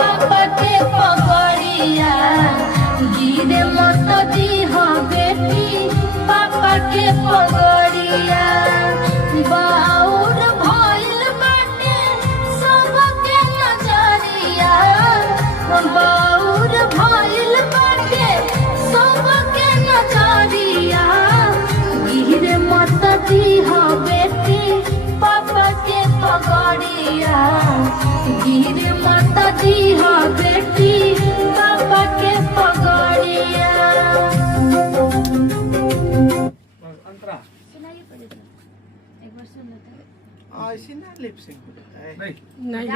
पापा के पगड़िया गिरे मत दीह बेटी पापा के पगड़िया बाउर भइल बाटे सबके नजरिया बाउर भइल बाटे सबके नजरिया गिरे मत दीह बेटी पापा के पगड़िया गिरे मत दीह बेटी पापा के पगड़िया। सुनाइए पहले तो एक बार सुन लेते हैं। ऐसी ना लिप सिंक नहीं